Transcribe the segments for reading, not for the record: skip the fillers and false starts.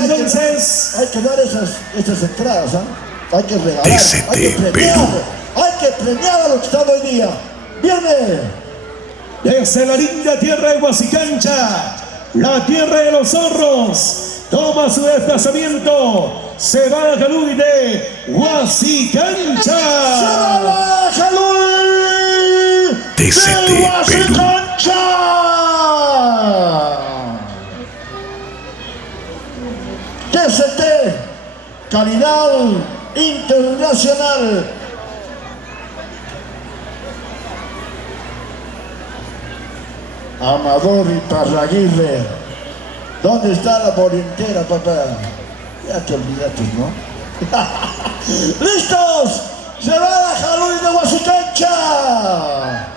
noche entonces. Hay que dar esas entradas, ¿ah? Hay que regalar, hay que premiar a los que están hoy día. Viene. Desde la linda tierra de Huasicancha, la tierra de los zorros, toma su desplazamiento. Se va a Caluy de Huasicancha. Se va a Caluy de Huasicancha. TCT, calidad internacional. Amador y Parraguirre. ¿Dónde está la volintera, papá? Ya te olvidaste, ¿no? ¡Listos! ¡Se va a Caluy de Huasicancha!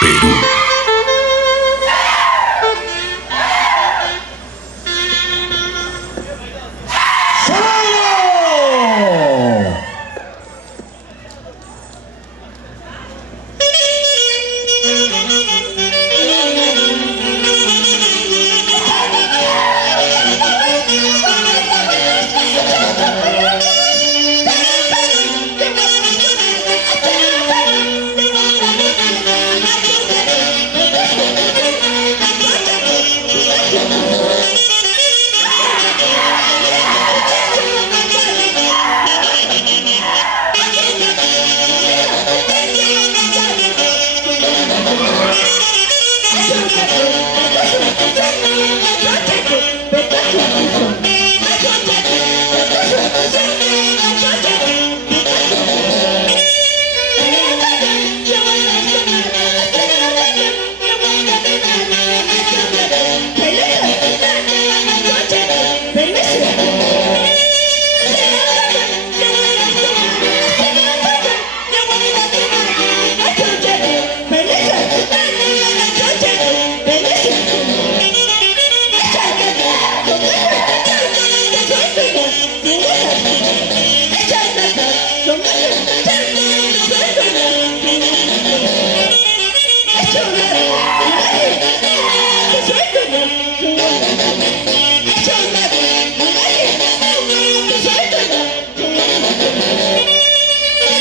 Perú.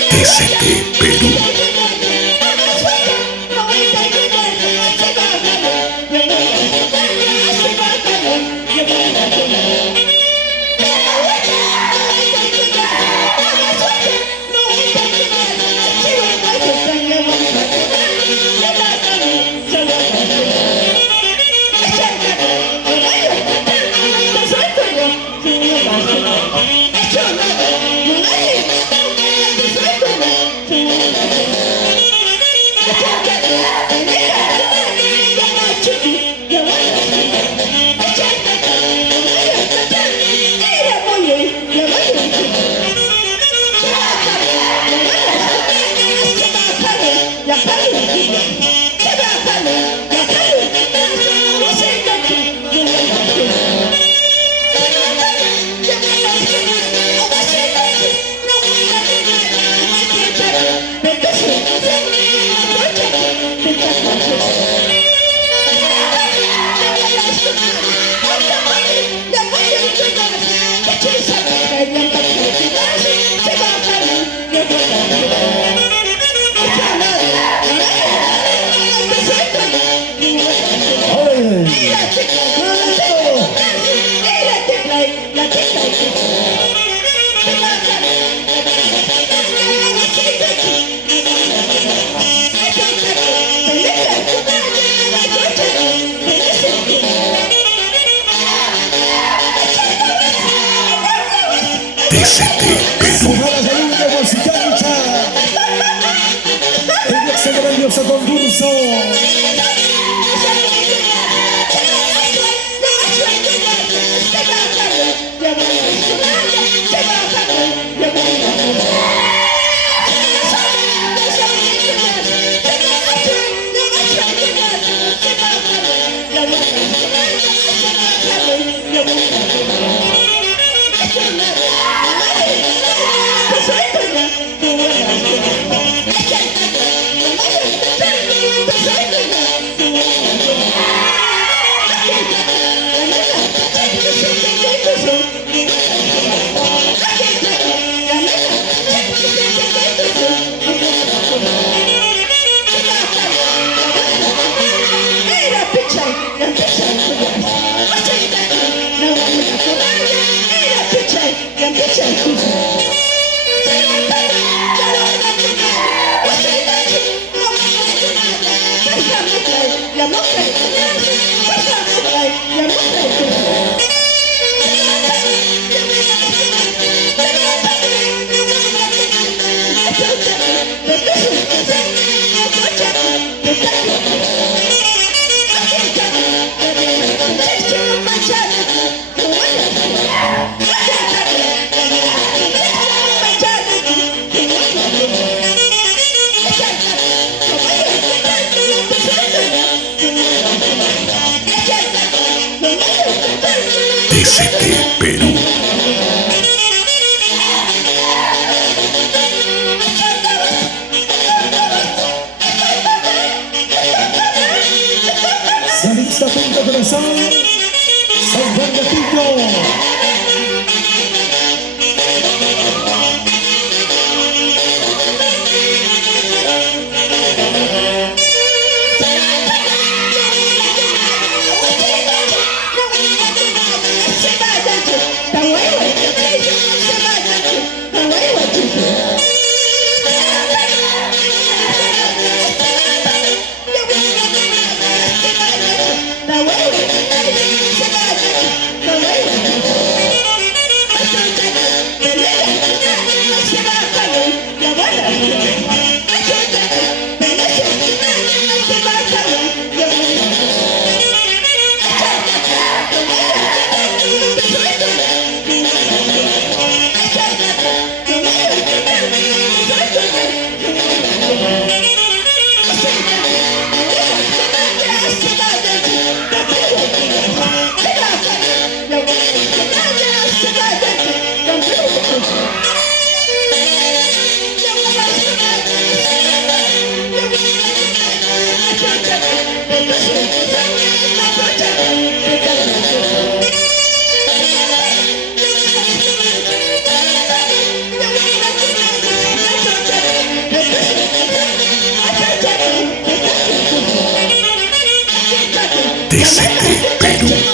TCT Perú. Se va la salud de Guasicancha. En este grandioso concurso. TCT Perú. Se alista Punta Corazón. San Juan de Pico. TCT Perú.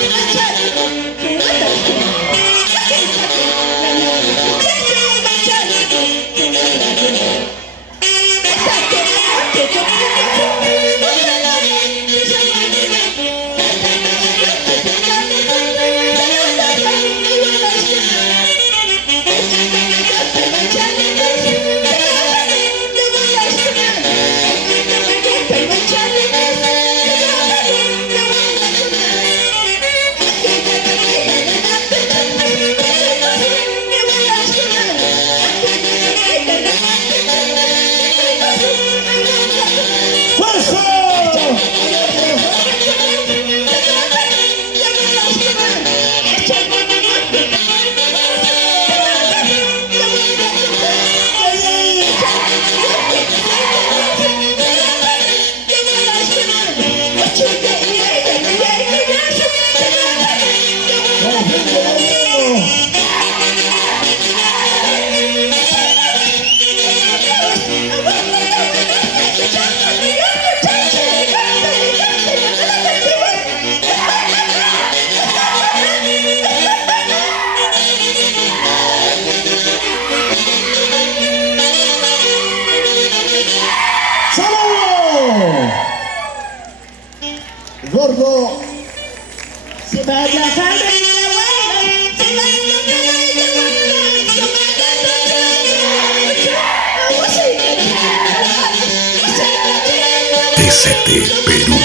TCT Perú.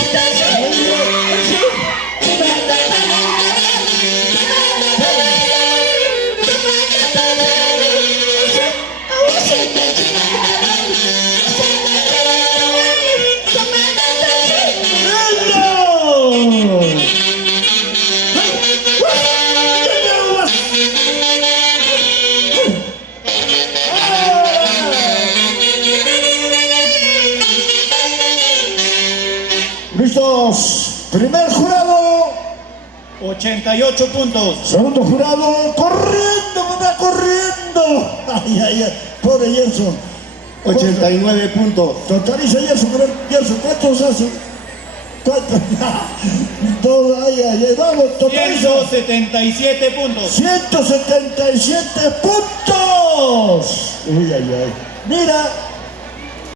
Listos. Primer jurado. 88 puntos. Segundo jurado. Corriendo, va corriendo. Ay, ay, ay. Pobre Gerson. 89 puntos. Totaliza Gerson. ¿Cuántos hace? ¿Cuántos? Todo, ay, ay, ay. Vamos, totaliza. 177 puntos. 177 puntos. Uy, ay, ay. Mira.